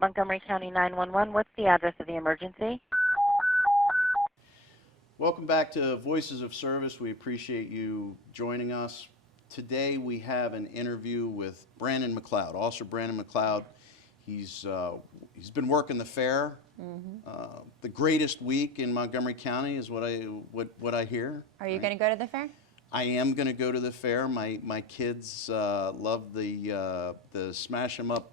Montgomery County 911, what's the address of the emergency? Welcome back to Voices of Service. We appreciate you joining us. Today we have an interview with Brandon McCloud, Officer Brandon McCloud. He's been working the fair. The greatest week in Montgomery County is what I hear. Are you going to go to the fair? I am going to go to the fair. My kids love the Smash 'em Up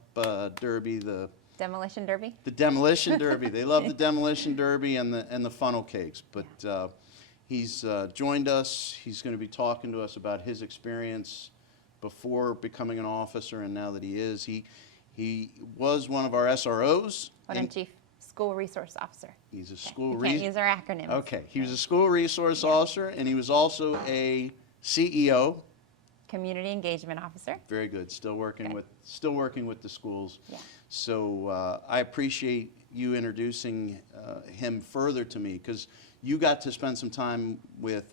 Derby, the Demolition Derby? The Demolition Derby. They love the Demolition Derby and the funnel cakes. But he's joined us. He's going to be talking to us about his experience before becoming an officer, and now that he is. He was one of our SROs. What I'm Chief School Resource Officer. He's a Okay. school We can't use our acronyms. Okay. He was a school resource officer, and he was also a CEO. Community Engagement Officer. Very good. Still working Okay. with the schools. Yeah. So I appreciate you introducing him further to me, because you got to spend some time with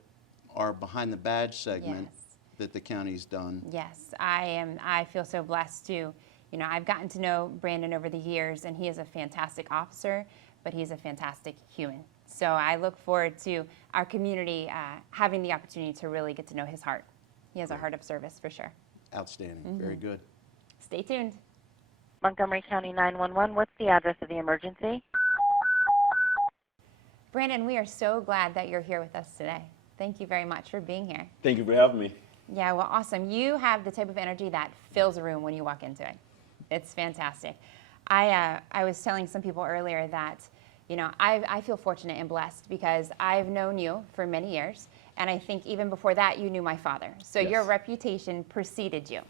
our Behind the Badge segment Yes. that the county's done. Yes, I feel so blessed too. You know, I've gotten to know Brandon over the years, and he is a fantastic officer, but he's a fantastic human. So I look forward to our community having the opportunity to really get to know his heart. He has a heart of service for sure. Outstanding. Very good. Stay tuned. Montgomery County 911, what's the address of the emergency? Brandon, we are so glad that you're here with us today. Thank you very much for being here. Thank you for having me. Yeah, well, awesome. You have the type of energy that fills a room when you walk into it. It's fantastic. I was telling some people earlier that, you know, I feel fortunate and blessed because I've known you for many years, and I think even before that, you knew my father. So Yes. your reputation preceded you.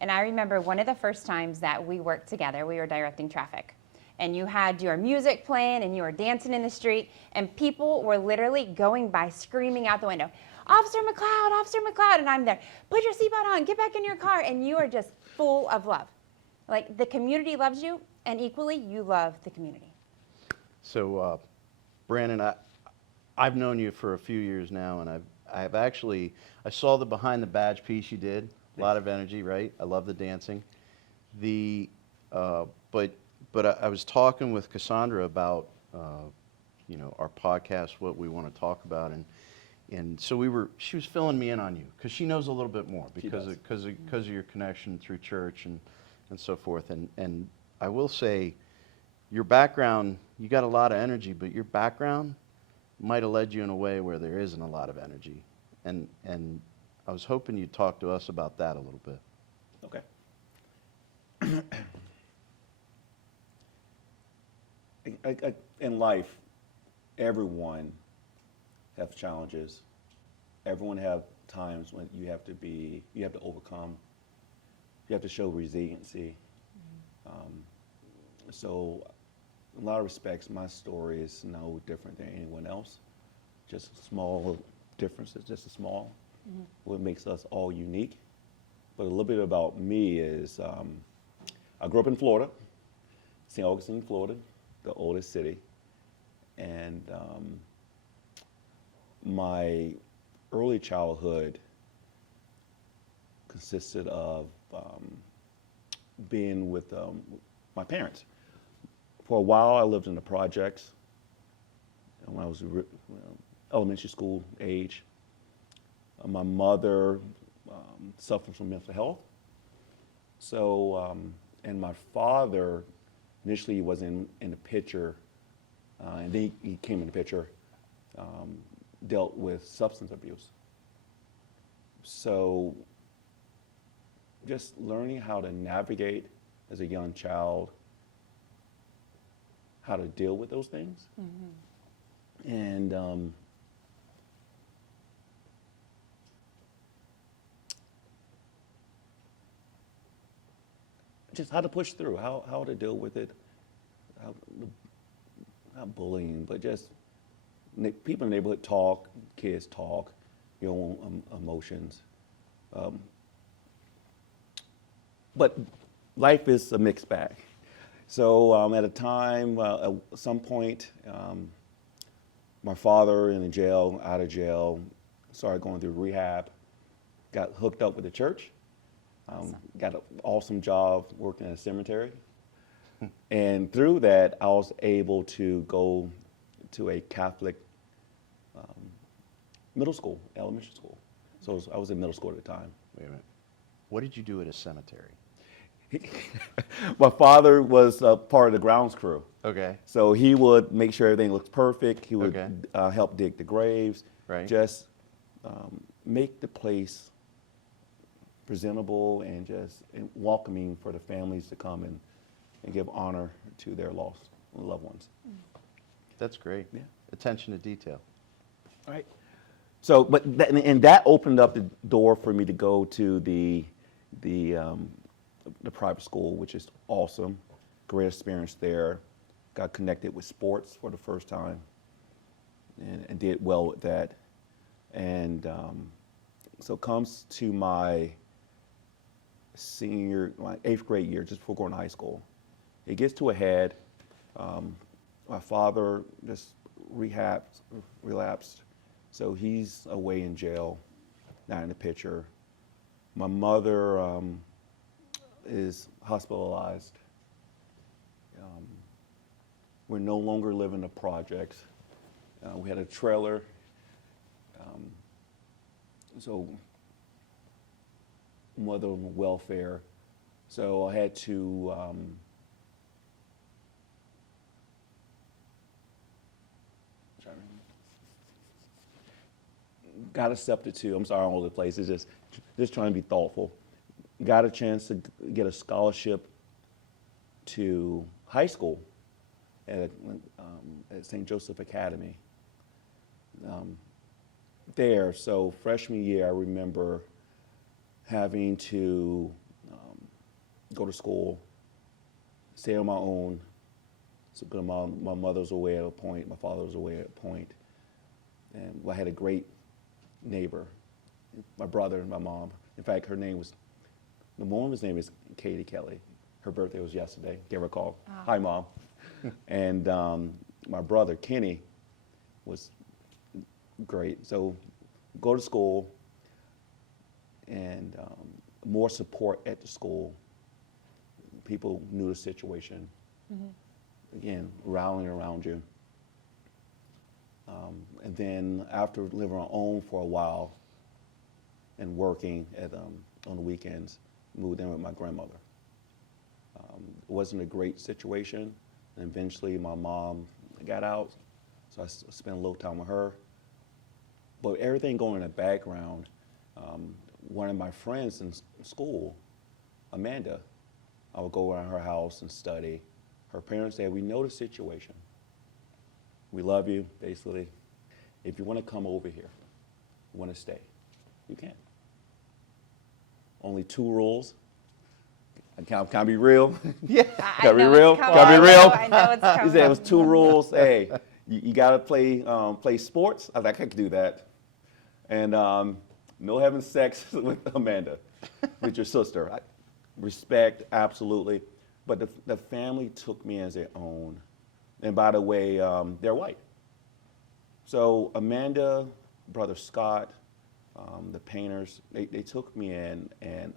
And I remember one of the first times that we worked together, we were directing traffic. And you had your music playing and you were dancing in the street, and people were literally going by screaming out the window, Officer McCloud, Officer McCloud, and I'm there, put your seatbelt on, get back in your car, and you are just full of love. Like, the community loves you, and equally, you love the community. So, Brandon, I've known you for a few years now, and I've actually, I saw the Behind the Badge piece you did. A lot of energy, right? I love the dancing. But I was talking with Cassandra about, you know, our podcast, what we want to talk about, and so she was filling me in on you because she knows a little bit more because of your connection through church and so forth. And I will say, your background, you got a lot of energy, but your background might have led you in a way where there isn't a lot of energy. And I was hoping you'd talk to us about that a little bit. Okay. In life, everyone have challenges. Everyone have times when you have to overcome. You have to show resiliency. So, in a lot of respects, my story is no different than anyone else. Just small differences, just a small. What makes us all unique. But a little bit about me is I grew up in Florida, St. Augustine, Florida, the oldest city. And my early childhood consisted of being with my parents. For a while, I lived in the projects when I was elementary school age. My mother suffered from mental health. So, and my father initially was in the picture, and then he came in the picture, dealt with substance abuse. So, just learning how to navigate as a young child, how to deal with those things. And just how to push through, how to deal with it, not bullying, but just people in the neighborhood talk, kids talk, your own emotions. But life is a mixed bag. So at a time, at some point, my father in jail, out of jail, started going through rehab, got hooked up with the church, got an awesome job working at a cemetery. And through that, I was able to go to a Catholic middle school, elementary school. So I was in middle school at the time. Wait a minute. What did you do at a cemetery? My father was part of the grounds crew. Okay. So he would make sure everything looks perfect. He would Okay. help dig the graves, Right. just make the place presentable and just welcoming for the families to come and give honor to their lost loved ones. That's great. Yeah. Attention to detail. Right. So, and that opened up the door for me to go to the private school, which is awesome. Great experience there. Got connected with sports for the first time, and did well with that. And so comes to my my 8th grade year, just before going to high school. It gets to a head. My father just relapsed. So he's away in jail, not in the picture. My mother is hospitalized. We're no longer living in the projects. We had a trailer. So mother on welfare. So I had to got accepted to, I'm sorry, all over the place. It's just trying to be thoughtful. Got a chance to get a scholarship to high school at St. Joseph Academy. There, so freshman year, I remember having to go to school, stay on my own. So my mother was away at a point, my father was away at a point, and I had a great neighbor, my brother and my mom. In fact, the woman's name is Katie Kelly. Her birthday was yesterday. Give her a call. Oh. Hi, Mom. And my brother, Kenny, was great. So go to school, and more support at the school. People knew the situation. Mm-hmm. Again, rallying around you. And then after living on our own for a while and working on the weekends, moved in with my grandmother. It wasn't a great situation, and eventually my mom got out, so I spent a little time with her. But everything going in the background, one of my friends in school, Amanda, I would go around her house and study. Her parents said, "We know the situation. We love you, basically. If you want to come over here, you want to stay, you can. Only 2 rules. Can I be real? Yeah. Can I be real? Can I be real?" I know it's coming. He said it was 2 rules. Hey, you got to play sports. I was like, I could do that. And no having sex with Amanda, with your sister. Respect, absolutely. But the family took me as their own. And by the way, they're white. So Amanda, brother Scott, the painters, they took me in, and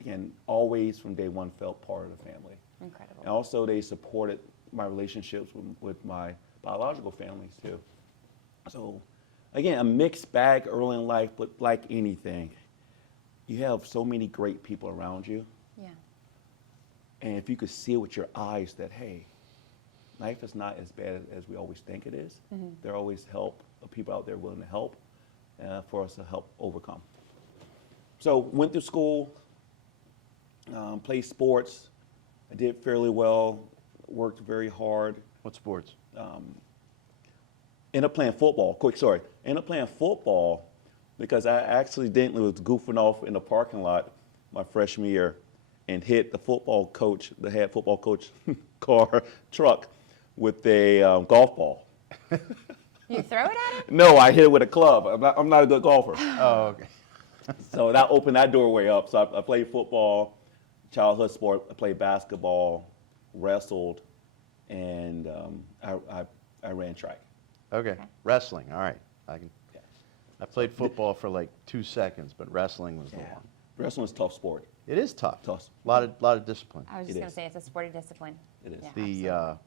again, always from day one felt part of the family. Incredible. And also they supported my relationships with my biological families too. So again, a mixed bag early in life, but like anything, you have so many great people around you. Yeah. And if you could see it with your eyes that, hey, life is not as bad as we always think it is. Mm-hmm. There are always people out there willing to help for us to help overcome. So went to school, played sports. I did fairly well, worked very hard. What sports? Ended up playing football. Quick story. Ended up playing football because I accidentally was goofing off in the parking lot my freshman year and hit the head football coach truck with a golf ball. You throw it at him? No, I hit it with a club. I'm not a good golfer. Oh, okay. So that opened that doorway up. So I played football, childhood sport. I played basketball, wrestled, and I ran track. Okay. Wrestling. All right. I played football for like 2 seconds, but wrestling was the one. Wrestling's a tough sport. It is tough. Tough. A lot of discipline. I was It just going to is. say it's a sporty discipline. It is. Yeah, The absolutely.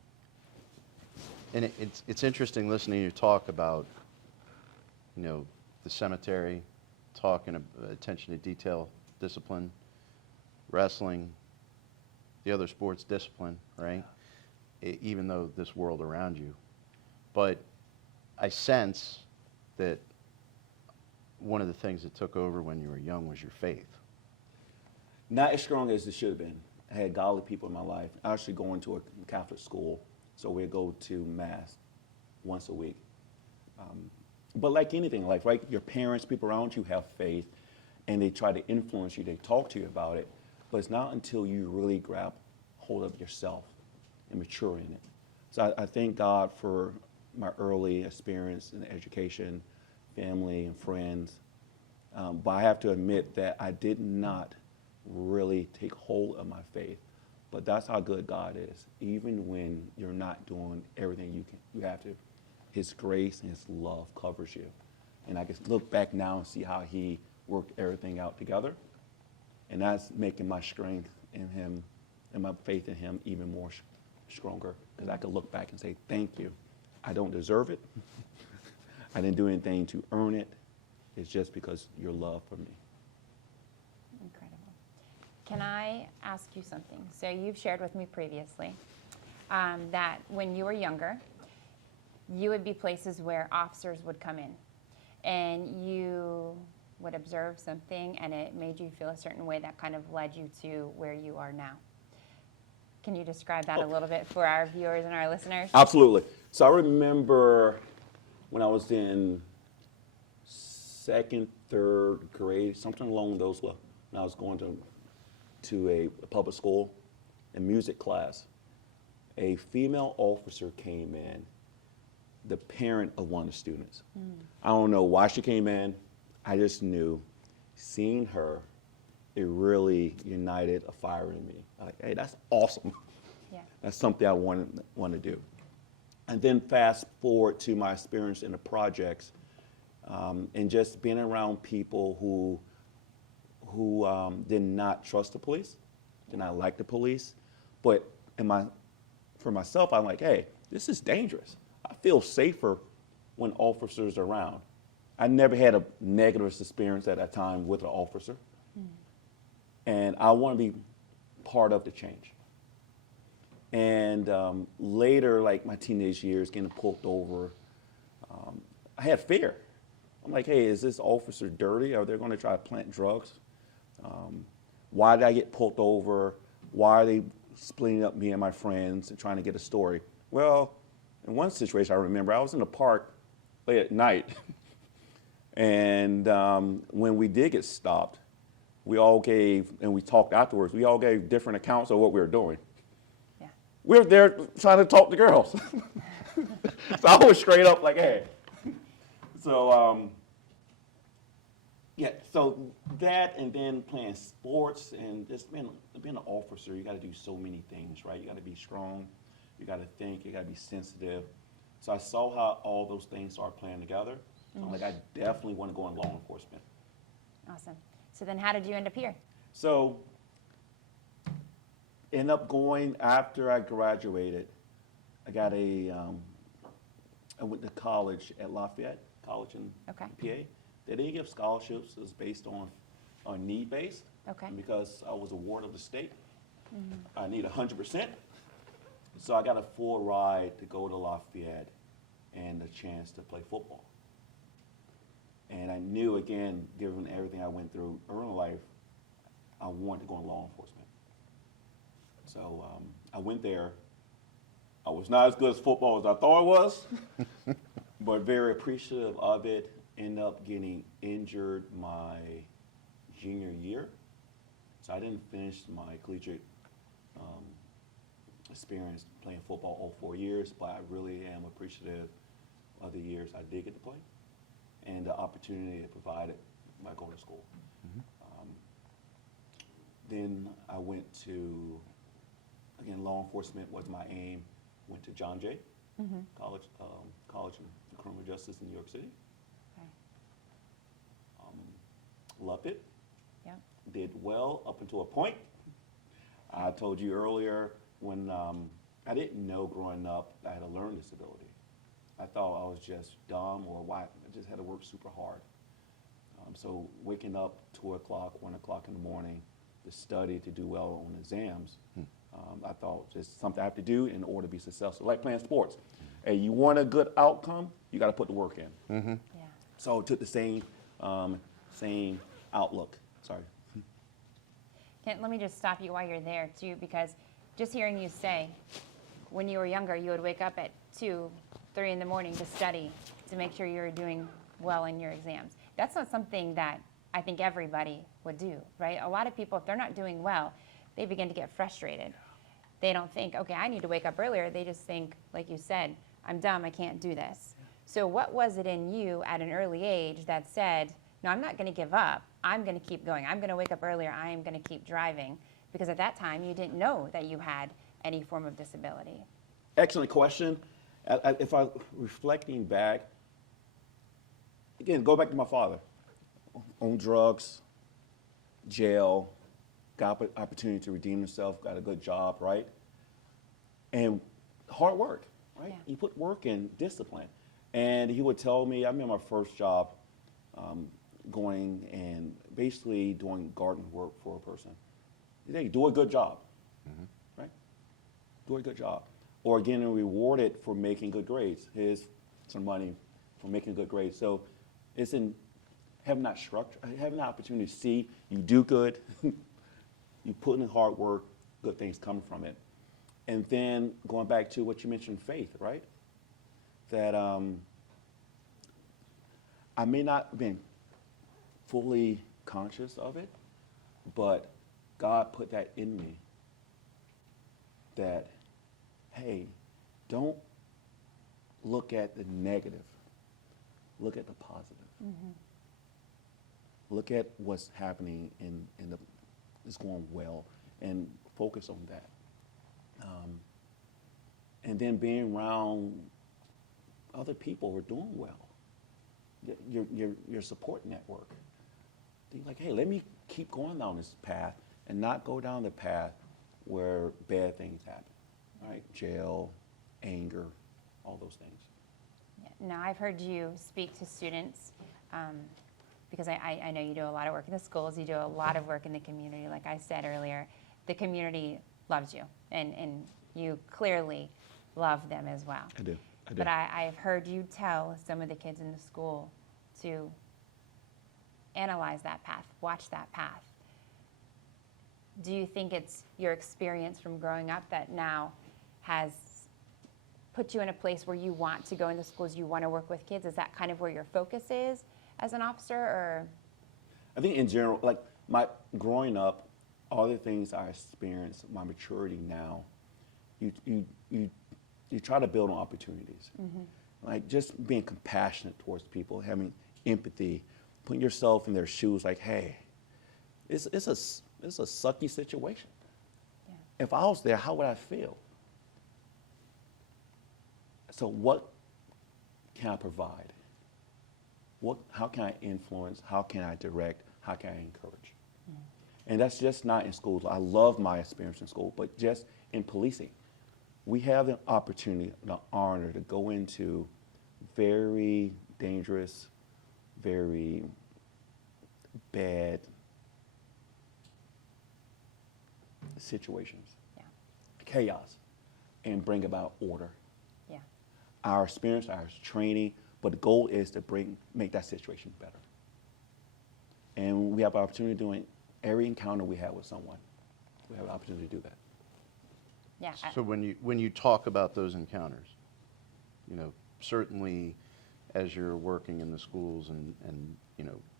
and it's interesting listening to you talk about, you know, the cemetery, talking attention to detail, discipline, wrestling, the other sports discipline, right? Even though this world around you, but I sense that one of the things that took over when you were young was your faith. Not as strong as it should have been. I had godly people in my life. I actually going to a Catholic school, so we go to Mass once a week. But like anything, like right, your parents, people around you have faith, and they try to influence you. They talk to you about it, but it's not until you really grab hold of yourself and mature in it. So I thank God for my early experience in education, family, and friends. But I have to admit that I did not really take hold of my faith. But that's how good God is. Even when you're not doing everything you have to, His grace and His love covers you. And I can look back now and see how He worked everything out together. And that's making my strength in Him and my faith in Him even more stronger. Because I can look back and say, thank you. I don't deserve it. I didn't do anything to earn it. It's just because your love for me. Incredible. Can I ask you something? So you've shared with me previously that when you were younger, you would be places where officers would come in, and you would observe something, and it made you feel a certain way that kind of led you to where you are now. Can you describe that a little bit for our viewers and our listeners? Absolutely. So I remember when I was in second, third grade, something along those lines, when I was going to a public school in music class, a female officer came in, the parent of one of the students. I don't know why she came in. I just knew, seeing her, it really ignited a fire in me. Like, hey, that's awesome. Yeah. That's something I want to do. And then fast forward to my experience in the projects, and just being around people who did not trust the police, did not like the police. But for myself, I'm like, hey, this is dangerous. I feel safer when officers are around. I never had a negative experience at that time with an officer. And I want to be part of the change. And later, like my teenage years, getting pulled over, I had fear. I'm like, hey, is this officer dirty? Are they going to try to plant drugs? Why did I get pulled over? Why are they splitting up me and my friends and trying to get a story? Well, in one situation I remember, I was in the park late at night. And when we did get stopped, we all gave, and we talked afterwards, we all gave different accounts of what we were doing. Yeah. We were there trying to talk to girls. So I was straight up like, hey. So, yeah, so that, and then playing sports, and just being an officer, you got to do so many things, right? You got to be strong, you got to think, you got to be sensitive. So I saw how all those things started playing together. So I'm like, I definitely want to go in law enforcement. Awesome. So then how did you end up here? So, ended up going after I graduated. I got I went to college at Lafayette College in Okay. PA. They didn't give scholarships. It was based on need-based. Okay. And because I was a ward of the state, I need 100%. So I got a full ride to go to Lafayette and a chance to play football. And I knew, again, given everything I went through early in life, I wanted to go in law enforcement. So I went there. I was not as good as football as I thought I was, but very appreciative of it. Ended up getting injured my junior year. So I didn't finish my collegiate experience playing football all 4 years, but I really am appreciative of the years I did get to play and the opportunity it provided by going to school. Then I went to, again, law enforcement was my aim. Went to John Jay College in Criminal Justice in New York City. Okay. Loved it. Yep. Did well up until a point. I told you earlier when I didn't know growing up I had a learning disability. I thought I was just dumb or why. I just had to work super hard. So waking up 2 o'clock, 1 o'clock in the morning to study to do well on exams, I thought just something I have to do in order to be successful. Like playing sports. Hey, you want a good outcome, you got to put the work in. Yeah. So I took the same outlook. Sorry. Kent, let me just stop you while you're there too, because just hearing you say, when you were younger, you would wake up at 2, 3 in the morning to study to make sure you were doing well in your exams. That's not something that I think everybody would do, right? A lot of people, if they're not doing well, they begin to get frustrated. They don't think, okay, I need to wake up earlier. They just think, like you said, I'm dumb, I can't do this. So what was it in you at an early age that said, no, I'm not going to give up. I'm going to keep going. I'm going to wake up earlier. I am going to keep driving. Because at that time, you didn't know that you had any form of disability. Excellent question. If I reflecting back, again, go back to my father. On drugs, jail, got opportunity to redeem himself, got a good job, right? And hard work, right? Yeah. He put work in, discipline. And he would tell me, I remember my first job going and basically doing garden work for a person. Hey, do a good job, right? Do a good job. Or getting rewarded for making good grades. Here's some money for making good grades. So it's in having that structure, having the opportunity to see you do good, you put in hard work, good things come from it. And then going back to what you mentioned, faith, right? That I may not have been fully conscious of it, but God put that in me that, hey, don't look at the negative, look at the positive. Look at what's happening it's going well, and focus on that. And then being around other people who are doing well, your support network. Think like, hey, let me keep going down this path and not go down the path where bad things happen, right? Jail, anger, all those things. Yeah. Now, I've heard you speak to students because I know you do a lot of work in the schools, you do a lot of work in the community. Like I said earlier, the community loves you, and you clearly love them as well. I do. But I've heard you tell some of the kids in the school to analyze that path, watch that path. Do you think it's your experience from growing up that now has put you in a place where you want to go into schools, you want to work with kids? Is that kind of where your focus is as an officer, or? I think in general, like my growing up, all the things I experienced, my maturity now, you try to build on opportunities. Like just being compassionate towards people, having empathy, putting yourself in their shoes. Like, hey, it's a sucky situation. Yeah. If I was there, how would I feel? So what can I provide? How can I influence? How can I direct? How can I encourage? And that's just not in schools. I love my experience in school, but just in policing. We have the opportunity, the honor to go into very dangerous, very bad situations, Yeah. chaos, and bring about order. Yeah. Our experience, our training, but the goal is to make that situation better. And we have an opportunity doing every encounter we have with someone. We have an opportunity to do that. Yeah. So when you talk about those encounters, certainly as you're working in the schools and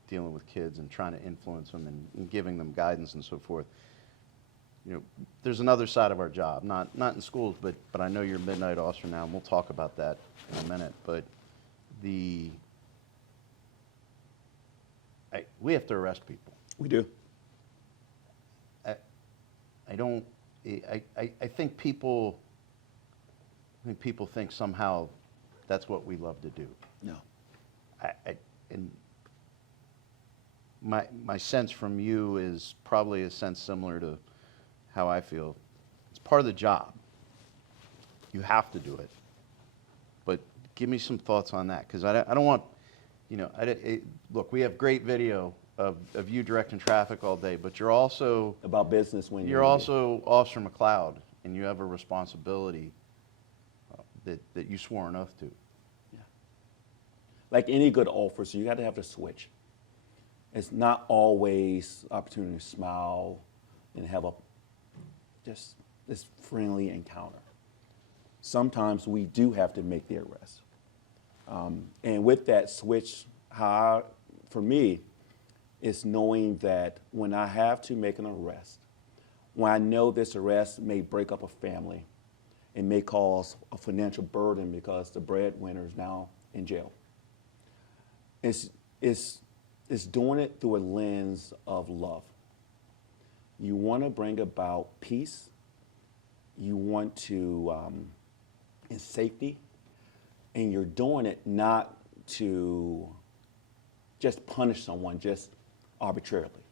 dealing with kids and trying to influence them and giving them guidance and so forth, there's another side of our job, not in schools, but I know you're a midnight officer now, and we'll talk about that in a minute, but we have to arrest people. We do. I think people think somehow that's what we love to do. No. And my sense from you is probably a sense similar to how I feel. It's part of the job. You have to do it. But give me some thoughts on that, because I don't want, you know, look, we have great video of you directing traffic all day, but you're also About business when you're also Officer McCloud, and you have a responsibility that you swore an oath to. Like any good officer, you got to have the switch. It's not always opportunity to smile and have just this friendly encounter. Sometimes we do have to make the arrest. And with that switch, for me, it's knowing that when I have to make an arrest, when I know this arrest may break up a family, it may cause a financial burden because the breadwinner is now in jail. It's doing it through a lens of love. You want to bring about peace. You want to, in safety, and you're doing it not to just punish someone just arbitrarily.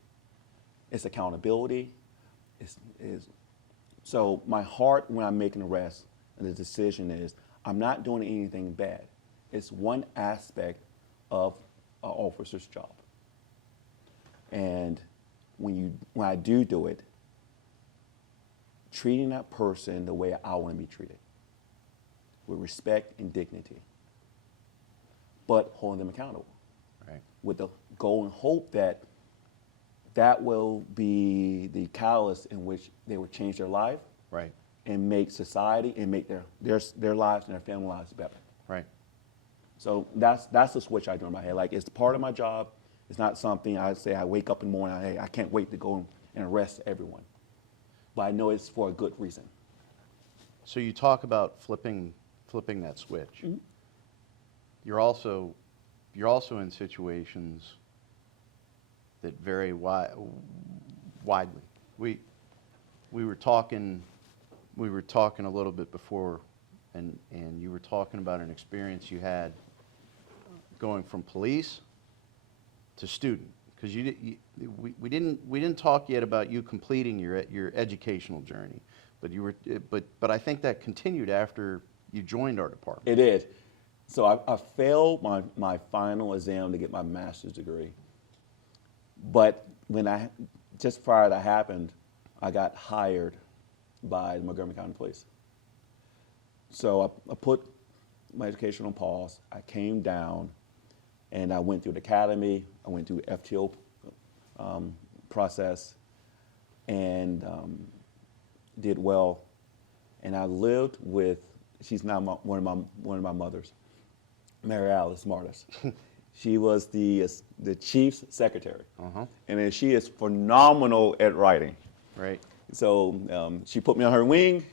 It's accountability. So my heart when I make an arrest and the decision is I'm not doing anything bad. It's one aspect of an officer's job. And when I do it, treating that person the way I want to be treated, with respect and dignity, but holding them accountable. Right. With the goal and hope that that will be the catalyst in which they will change their life, Right. and make society and make their lives and their family lives better. Right. So that's the switch I do in my head. Like, it's part of my job. It's not something I say I wake up in the morning, hey, I can't wait to go and arrest everyone. But I know it's for a good reason. So you talk about flipping that switch. Mm-hmm. You're also in situations that vary widely. We were talking a little bit before, and you were talking about an experience you had going from police to student, because we didn't talk yet about you completing your educational journey, but I think that continued after you joined our department. It did. So I failed my final exam to get my master's degree. But just prior to that happened, I got hired by the Montgomery County Police. So I put my education on pause. I came down and I went through the academy. I went through FTO process and did well. And I lived with, she's now one of my mothers, Mary Alice Martis. She was the chief's secretary. Uh-huh. And then she is phenomenal at writing. Right. So she put me on her wing.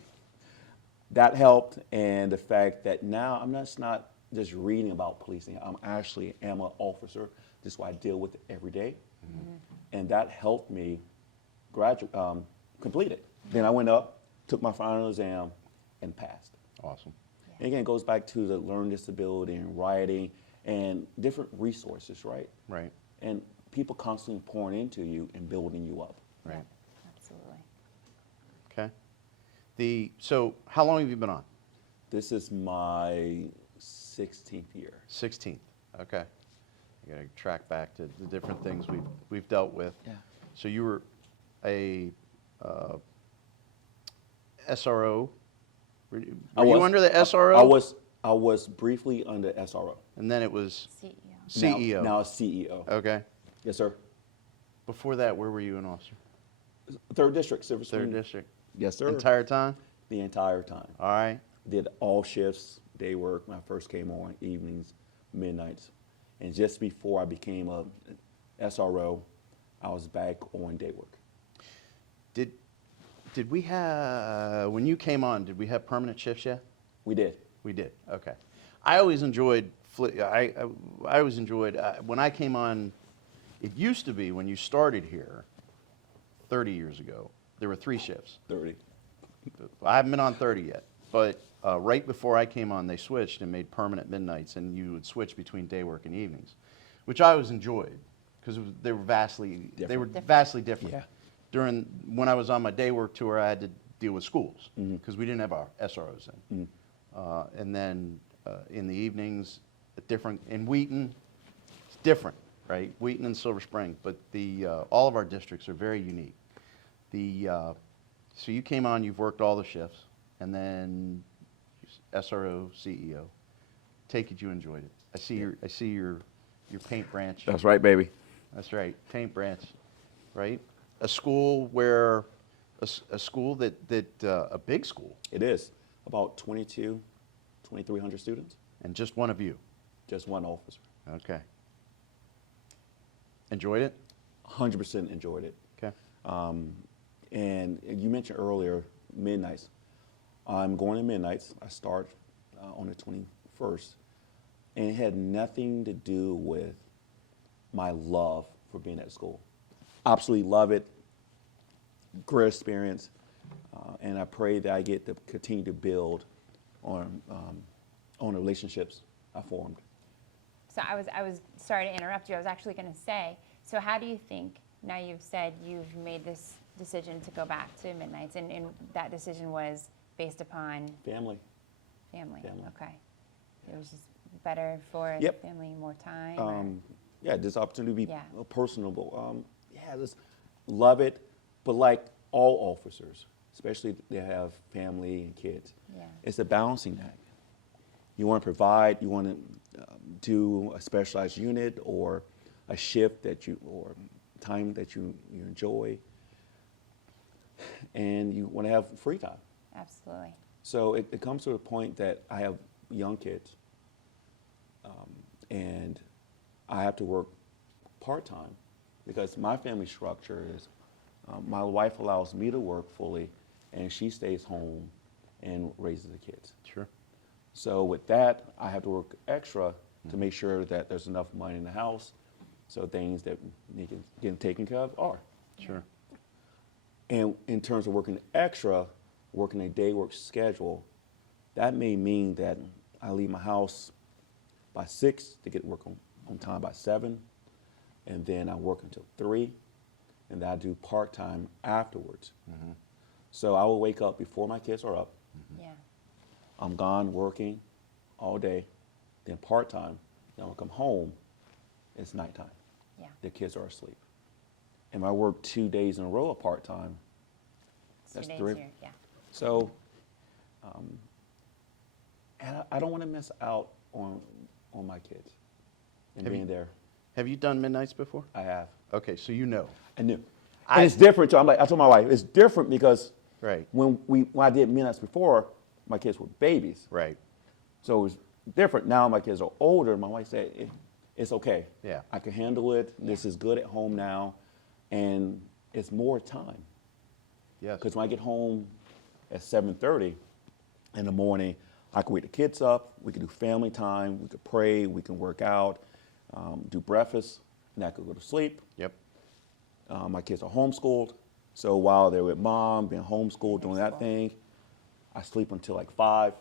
That helped, and the fact that now I'm not just reading about policing. I'm actually am an officer. This is what I deal with every day. Mm-hmm. And that helped me complete it. Then I went up, took my final exam, and passed. Awesome. And again, it goes back to the learning disability and writing and different resources, right? Right. And people constantly pouring into you and building you up. Right. Absolutely. Okay. So how long have you been on? This is my 16th year. 16th. Okay. I got to track back to the different things we've dealt with. Yeah. So you were a SRO. Were you under the SRO? I was briefly under SRO. And then it was CEO. CEO. Now it's CEO. Okay. Yes, sir. Before that, where were you an officer? 3rd District, Silver Third Spring. District. Yes, sir. Entire time? The entire time. All right. Did all shifts, day work when I first came on, evenings, midnights. And just before I became a SRO, I was back on day work. Did we have, when you came on, did we have permanent shifts yet? We did. We did. Okay. I always enjoyed. I always enjoyed when I came on. It used to be when you started here, 30 years ago. There were 3 shifts. 30. I haven't been on 30 yet, but right before I came on, they switched and made permanent midnights, and you would switch between day work and evenings, which I always enjoyed because they were vastly Different. different. Yeah. When I was on my day work tour, I had to deal with schools because we didn't have our SROs in. And then in the evenings, different in Wheaton, it's different, right? Wheaton and Silver Spring, but all of our districts are very unique. So you came on, you've worked all the shifts, and then SRO, CEO. Take it, you enjoyed it. I see your paint branch. That's right, baby. That's right, paint branch, right? A school where a school that a big school, It is about 2,300 students. and just one of you. Just one officer. Okay. Enjoyed it? 100% enjoyed it. Okay. And you mentioned earlier midnights. I'm going to midnights. I start on the 21st, and it had nothing to do with my love for being at school. Absolutely love it. Great experience, and I pray that I get to continue to build on the relationships I formed. So I was sorry to interrupt you. I was actually going to say, so how do you think, now you've said you've made this decision to go back to midnights, and that decision was based upon Family. family? Family. Okay. It was just better for Yep. the family, more time? or- Yeah, this opportunity to be Yeah. personable. Yeah, just love it. But like all officers, especially if they have family and kids, Yeah. it's a balancing act. You want to provide, you want to do a specialized unit or a shift or time that you enjoy, and you want to have free time. Absolutely. So it comes to a point that I have young kids, and I have to work part-time because my family structure is my wife allows me to work fully, and she stays home and raises the kids. Sure. So with that, I have to work extra to make sure that there's enough money in the house, so things that need to get taken care of are. Sure. And in terms of working extra, working a day work schedule, that may mean that I leave my house by 6 to get work on time by 7, and then I work until 3, and then I do part-time afterwards. So I will wake up before my kids are up. Yeah. I'm gone working all day, then part-time. Then I'll come home, it's nighttime. Yeah. The kids are asleep. And if I work 2 days in a row of part-time, Two that's days 3. here. Yeah. So, and I don't want to miss out on my kids and Have being you- there. Have you done midnights before? I have. Okay, so you know. I knew. And it's different too. I told my wife, it's different because Right. when I did midnights before, my kids were babies. Right. So it was different. Now my kids are older. My wife said, it's okay. Yeah. I can handle it. This is good at home now. And it's more time. Yes. Because when I get home at 7:30 in the morning, I can wake the kids up. We can do family time. We can pray. We can work out, do breakfast, and I could go to sleep. Yep. My kids are homeschooled. So while they're with mom, being homeschooled, doing that thing, I sleep until like 5. Do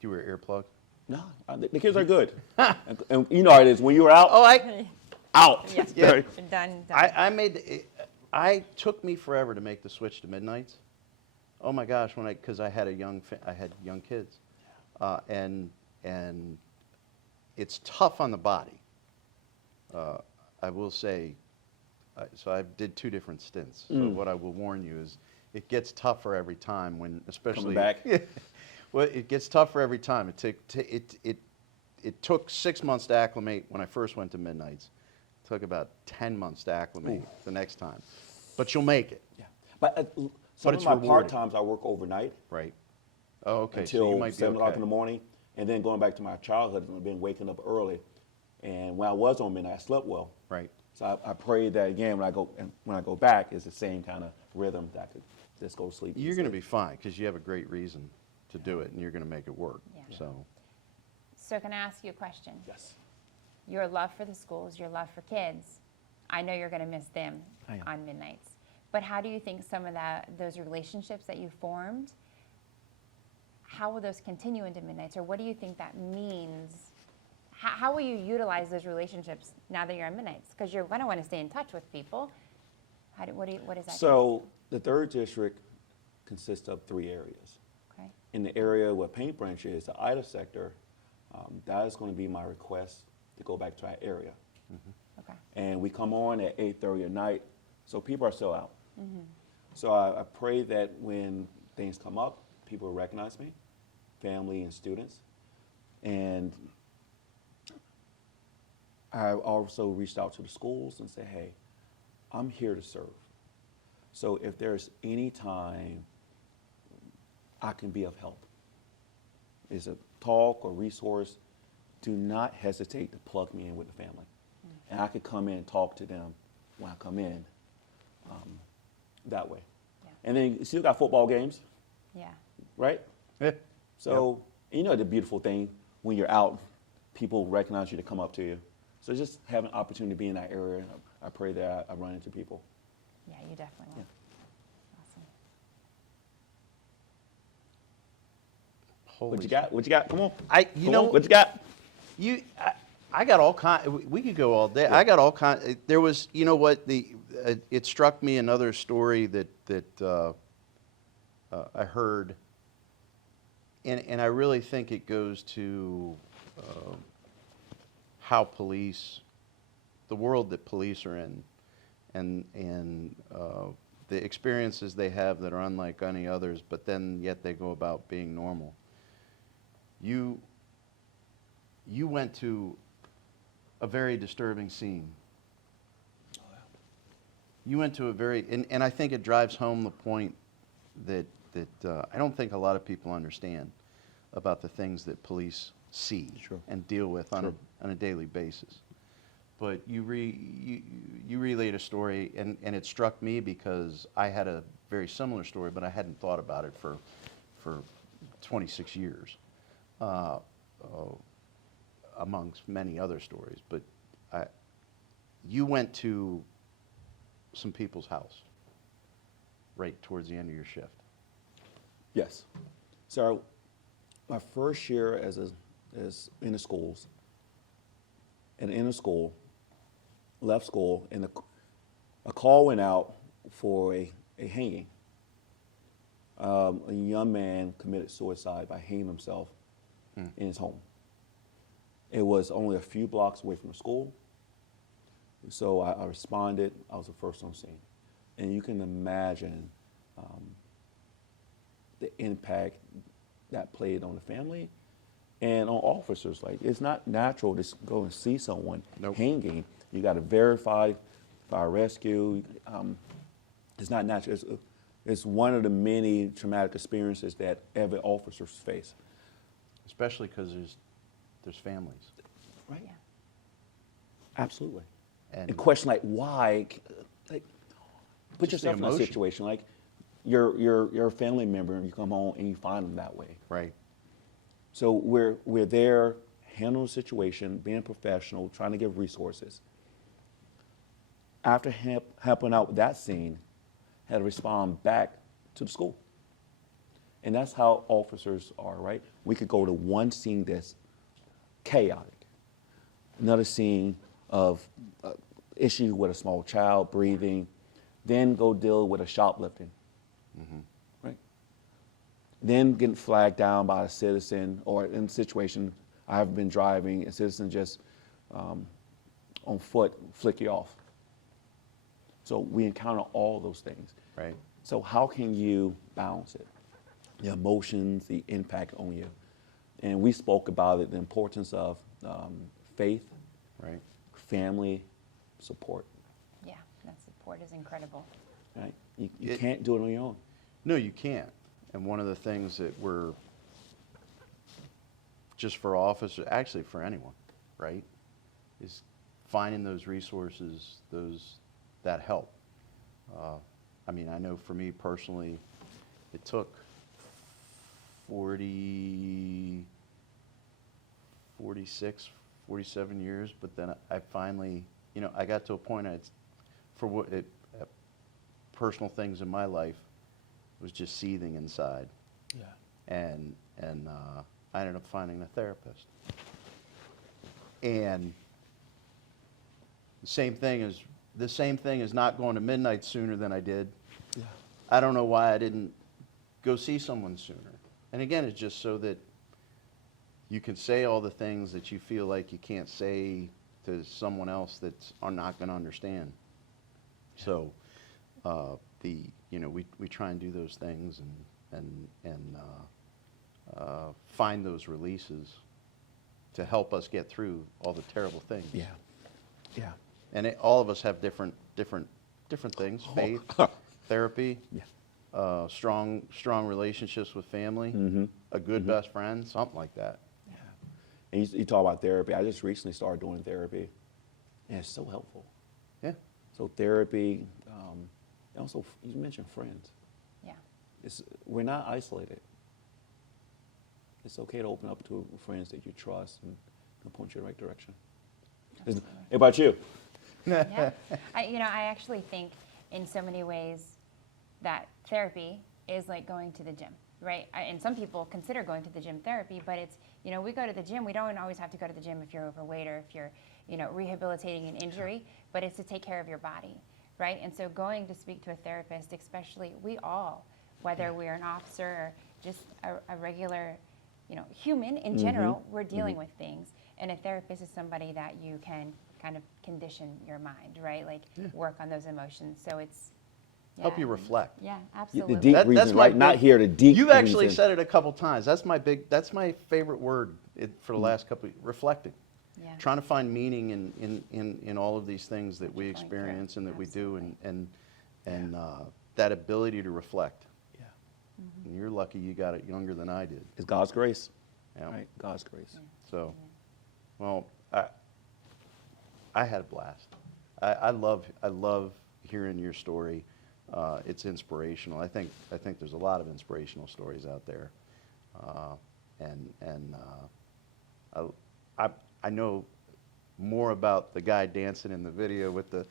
you wear earplugs? No, the kids are good. and you know how it is. When you're out, out. Yeah. Yeah. Done. I took me forever to make the switch to midnights. Oh my gosh, because I had I had young kids, and it's tough on the body. I will say, so I did 2 different stints. So what I will warn you is, it gets tougher every time when, especially Coming back. Well, it gets tougher every time. It took 6 months to acclimate when I first went to midnights. It took about 10 months to acclimate the next time. But you'll make it, Yeah. But some it's of my rewarding. part-times I work overnight right? Oh, okay. until so you might be 7 o'clock okay. in the morning. And then going back to my childhood, I've been waking up early. And when I was on midnight, I slept well. Right. So I pray that again when I go back, it's the same kind of rhythm that I could just go to sleep. You're going to be fine because you have a great reason to do it, and you're going to make it work. Yeah. So, can I ask you a question? Yes. Your love for the schools, your love for kids, I know you're going to miss them I am. on midnights. But how do you think some of those relationships that you formed, how will those continue into midnights? Or what do you think that means how will you utilize those relationships now that you're in Midnights? Because you're going to want to stay in touch with people. What is that? So the 3rd district consists of 3 areas. Okay. In the area where Paint Branch is, the Ida sector, that is going to be my request to go back to that area. Okay. And we come on at 8:30 at night, so people are still out. So I pray that when things come up, people recognize me, family and students. And I also reached out to the schools and said, hey, I'm here to serve. So if there's any time I can be of help, is a talk or resource, do not hesitate to plug me in with the family. And I could come in and talk to them when I come in that way. Yeah. And then you still got football games, Yeah. right? Yeah. So, you know the beautiful thing, when you're out, people recognize you to come up to you. So just have an opportunity to be in that area. I pray that I run into people. Yeah, you definitely will. Yeah. Awesome. Holy What you got? What you got? Come on. You Come know on. What you got? I got all kind. We could go all day. Yeah. I got all kind. There was, you know what? It struck me another story that I heard, and I really think it goes to how police, the world that police are in, and the experiences they have that are unlike any others. But then yet they go about being normal. You went to a very disturbing scene. You went to a very, and I think it drives home the point that I don't think a lot of people understand about the things that police see Sure. and deal with on, Sure. on a daily basis. But you relayed a story, and it struck me because I had a very similar story, but I hadn't thought about it for 26 years. Amongst many other stories, but you went to some people's house right towards the end of your shift. Yes. So my first year as in the schools, and in the school, left school, and a call went out for a hanging. A young man committed suicide by hanging himself in his home. It was only a few blocks away from the school. So I responded. I was the first on scene. And you can imagine the impact that played on the family and on officers. Like, it's not natural to go and see someone Nope. hanging. You got to verify fire rescue. It's not natural. It's one of the many traumatic experiences that every officer face. Especially because there's families. Right? Yeah. Absolutely. And And question like why, like, put Just the yourself in a emotion. situation like you're a family member and you come home and you find them that way. right. So we're there, handling the situation, being professional, trying to give resources. After helping out with that scene, had to respond back to the school. And that's how officers are, right? We could go to one scene that's chaotic, another scene of issue with a small child breathing, then go deal with a shoplifting, right? Then getting flagged down by a citizen, or in a situation, I've been driving, a citizen just on foot flick you off. So we encounter all those things. Right. So how can you balance it? The emotions, the impact on you. And we spoke about it, the importance of faith, Right. family, support, Yeah, that support is incredible. right? You can't do it on your own. No, you can't. And one of the things that we're, just for officers, actually for anyone, right, is finding those resources, that help. I mean, I know for me personally, it took 46, 47 years, but then I finally, I got to a point, personal things in my life was just seething inside. Yeah. And I ended up finding a therapist. And the same thing is not going to midnight sooner than I did. Yeah. I don't know why I didn't go see someone sooner. And again, it's just so that you can say all the things that you feel like you can't say to someone else that are not going to understand. So, we try and do those things and find those releases to help us get through all the terrible things. Yeah. Yeah. And all of us have different things: faith, therapy, Yeah. strong relationships with family, Mm-hmm. a good best friend, something like that. Yeah. And you talk about therapy. I just recently started doing therapy, and it's so helpful. Yeah. So therapy, and also you mentioned friends. Yeah. We're not isolated. It's okay to open up to friends that you trust and they'll point you in the right direction. How about you? Yeah. I actually think in so many ways that therapy is like going to the gym, right? And some people consider going to the gym therapy, but it's, we go to the gym. We don't always have to go to the gym if you're overweight or if you're, rehabilitating an injury, but it's to take care of your body, right? And so going to speak to a therapist, especially we all, whether we're an officer or just a regular, human in general, we're dealing with things. And a therapist is somebody that you can kind of condition your mind, right? Like work on those emotions. So it's Help you reflect. Yeah, The absolutely. deep That's reason, my right? Not big- here to deep You've actually reason. said it a couple times. That's my favorite word for the last couple. Reflecting, Yeah. trying to find meaning in all of these things that we Going through. experience and that we do, Absolutely. and that ability to reflect. Yeah. And you're lucky you got it younger than I did. It's God's grace. Yeah. Right? God's grace. So, well, I had a blast. I love hearing your story. It's inspirational. I think there's a lot of inspirational stories out there, I know more about the guy dancing in the video with the.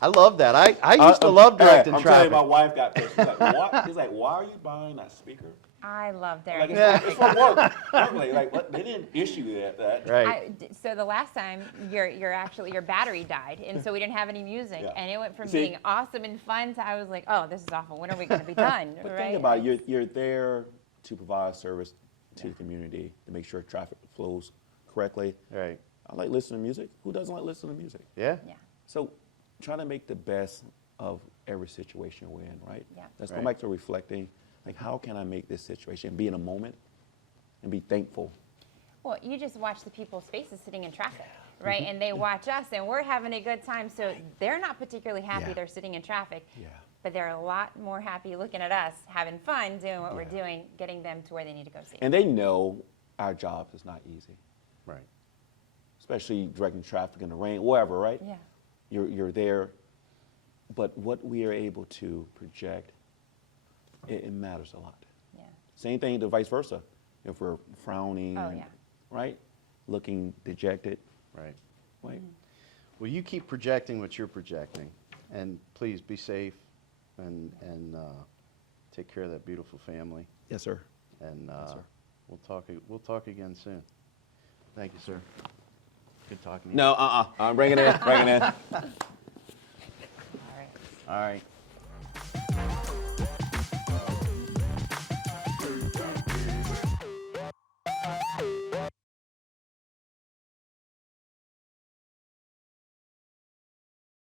I love that. I used to love directing I'm traffic. telling you, my wife got pissed. She's like, what? He's like, why are you buying that speaker? I love I'm Derek. like, it's from work. Like, what? They didn't issue that. Right. So the last time your battery died, and so we didn't have any music, Yeah. and it went from See? being awesome and fun to I was like, oh, this is awful. When are we going to be done? But right? think about it. You're there to provide service to the community, to make sure traffic flows correctly. Right. I like listening to music. Who doesn't like listening to music? Yeah. Yeah. So try to make the best of every situation we're in, right? Yeah. Let's Right. go back to reflecting. Like, how can I make this situation, be in a moment, and be thankful? Well, you just watch the people's faces sitting in traffic, right? And they watch us, and we're having a good time. So they're not particularly happy Yeah. they're sitting in traffic. Yeah. But they're a lot more happy looking at us, having fun, doing what we're Yeah. doing, getting them to where they need to go see. And they know our job is not easy, Right. especially directing traffic in the rain, wherever, right? Yeah. You're there. But what we are able to project, it matters a lot. Yeah. Same thing to vice versa. If we're frowning, Oh, yeah. right? Looking dejected, Right. right? Well, you keep projecting what you're projecting, and please be safe and take care of that beautiful family. Yes, sir. And Yes, sir. we'll talk again soon. Thank you, sir. Good talking to you. No, I'm bringing it in, bringing it in. All right. All right.